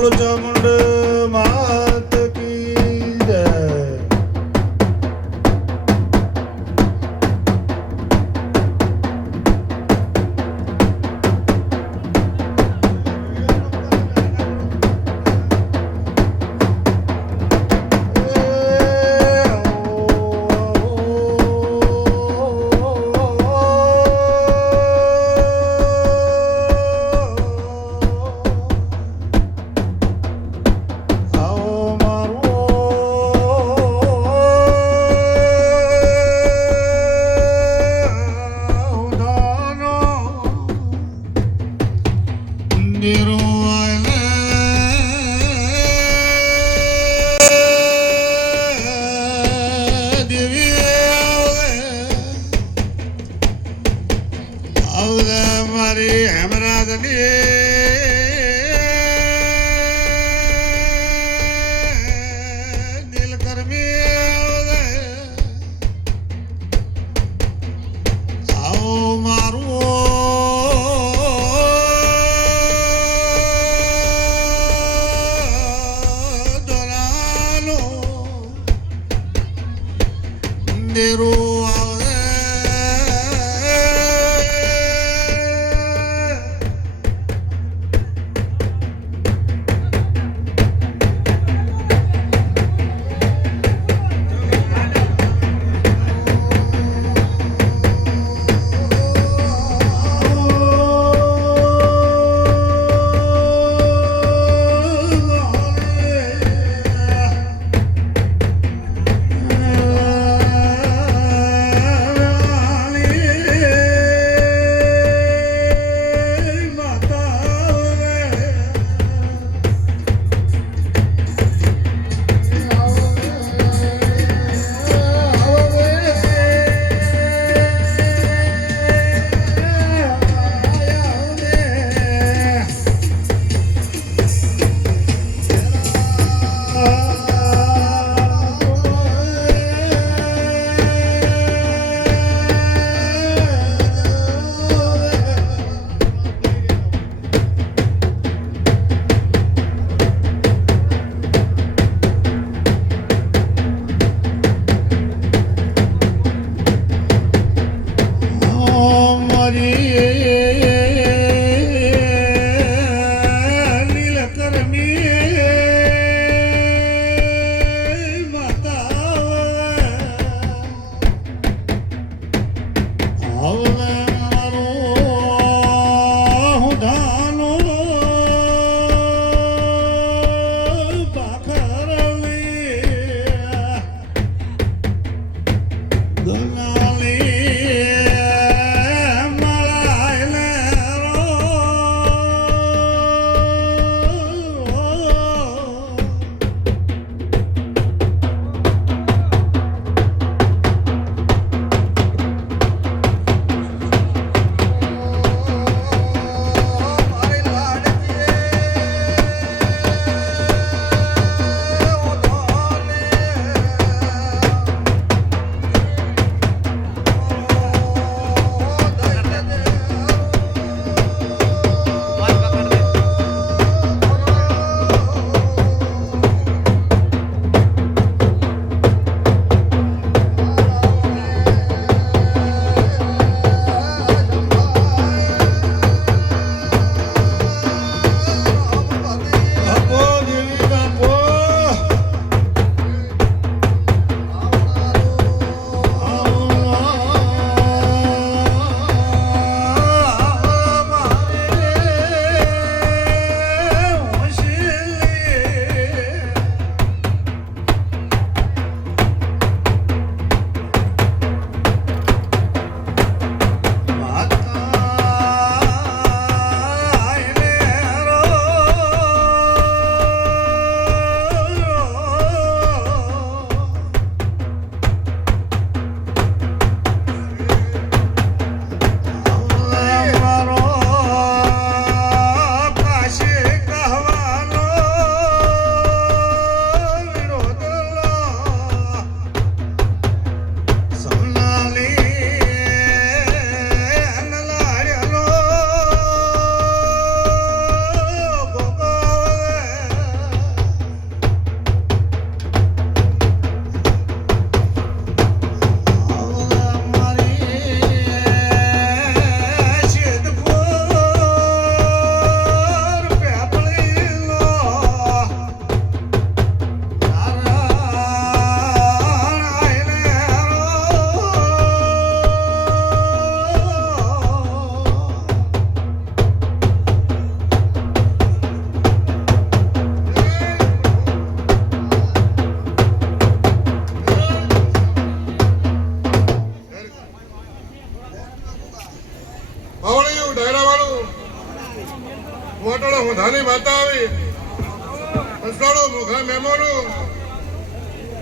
બોલો ચામુંડ માત કી જય.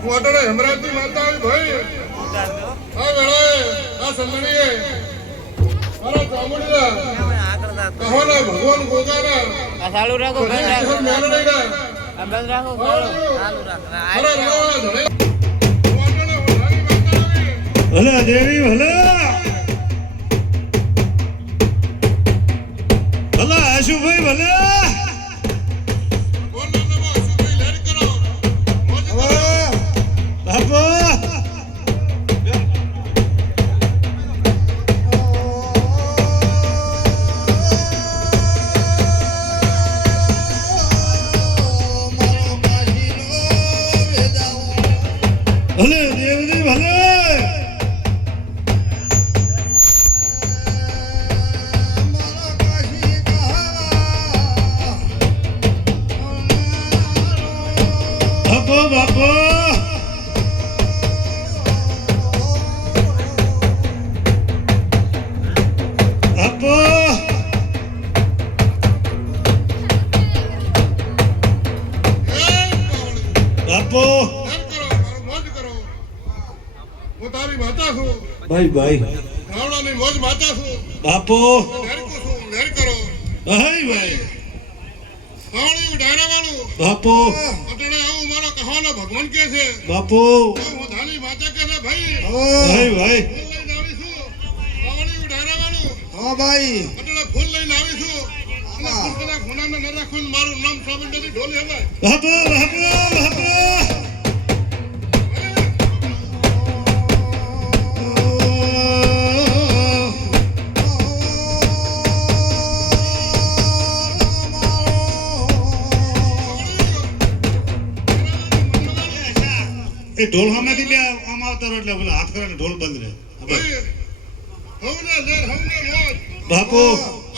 વાટડે હેમરાજની માતા આવી ભાઈ આ વેળાએ આ સંદણીએ મારા ચામુંડીના કહોના ભગવાન ગોગાના આ ચાલુ રાખો બંધ રાખો મેલડીના આ બંધ રાખો ચાલુ રાખો અરે રવા ધણે વાટડે હોનાની માતા આવી ભલે દેવી ભલે ભલે આશુભાઈ ભલે ભલે દેવજી ભલે બાપો બાપો બાપો બાપો હું તારી માતા છું ભાઈ ભાઈ રાવણાની મોજ માતા છું બાપો લેરકો છું લેર કરો ભાઈ ભાઈ રાવણી ડાયરા વાળું બાપો અટણે આવું મારો કહાનો ભગવાન કે છે બાપો હું ધાની માતા કે છે ભાઈ ભાઈ ભાઈ ફૂલ લઈને આવી છું રાવણી ડાયરા વાળું હા ભાઈ અટણે ફૂલ લઈને આવી છું અને ફૂલ કદાચ ઘોડાને ન રાખું મારું નામ સાબિત નથી ઢોલી હવે બાપો બાપો બાપો એ ઢોલ સામેથી લે આમ આવતા રહો એટલે પેલા હાથ કરે ઢોલ બંધ રહે ભાઈ હવને લેર હવને મોજ બાપો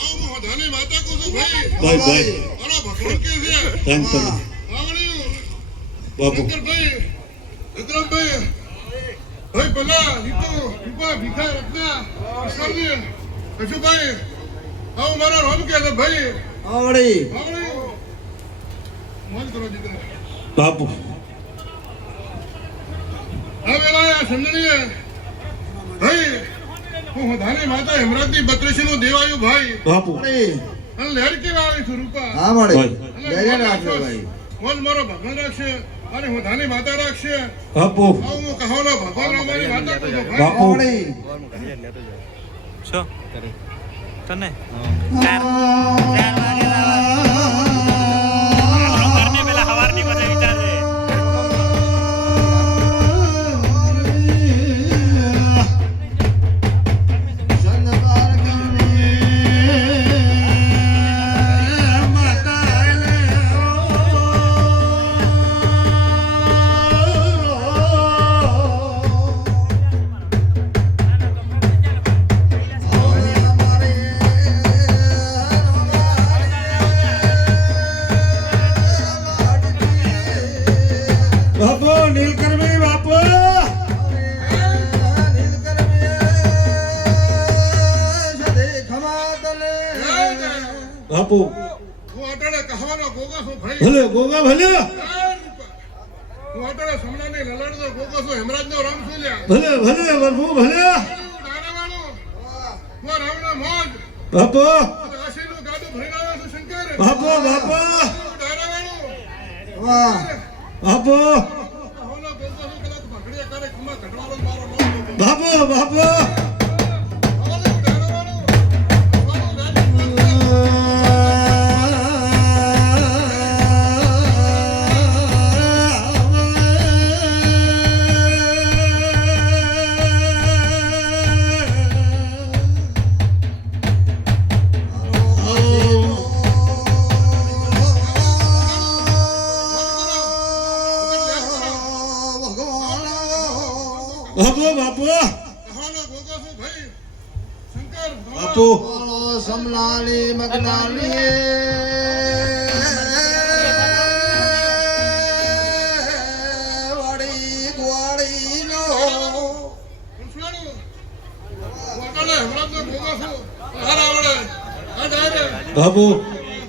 આવું હું ધાની માતા કહું છું ભાઈ ભાઈ ભાઈ મારો ભગવાન કે છે ધન તમે રાવણી બાપુ શંકરભાઈ વિક્રમભાઈ ભાઈ ભલા હિતો વિપા ભીખા રત્ના ઈશ્વરની કશુભાઈ આવું મારો રોમ કે છે ભાઈ આવડી રાવણી મોજ કરો દીકરા બાપુ આ વેળાએ આ સંદણીએ ભાઈ હું ધાની માતા હેમરાજની 32 નું દેવાયું ભાઈ બાપુ આવડી અને લહેર કેવા આવી છું રૂપા હા મળે ભાઈ. લેજે રાખજો ભાઈ મોજ મારો ભગવાન રાખશે અને હું ધાની માતા રાખશે બાપુ આવું હું કહાવલો ભગવાન રામાની માતા કહું છું ભાઈ બાપુ આવડી શું તને 4 વાગે લાવવા પેલા હવારની પાસે વિચાર છે બાપુ નીલકંઠભાઈ બાપુ બાપુ હું અટાણે કહાવાનો ગોગા છું ભાઈ ભલે ગોગા ભલે હું અટાણે સમણાની લલાડનો ગોગા છું હેમરાજનો રામ છું લ્યા ભલે ભલે બાપુ ભલે ડારાવાળો હું રાવણા મોજ બાપુ આશીનું ગાડું ભરીને આવ્યો છું શંકર બાપુ બાપુ ડારાવાળો વાહ બાપુ કહાવાનો ગોગા છું કદાચ ભગડીયા કરે કુમા ઘટવાળો મારો નામ બાપુ બાપુ બાપુ બાપુ બાપુ સમલાલી મગનાલી વાડી ગુવાડી નો બાપુ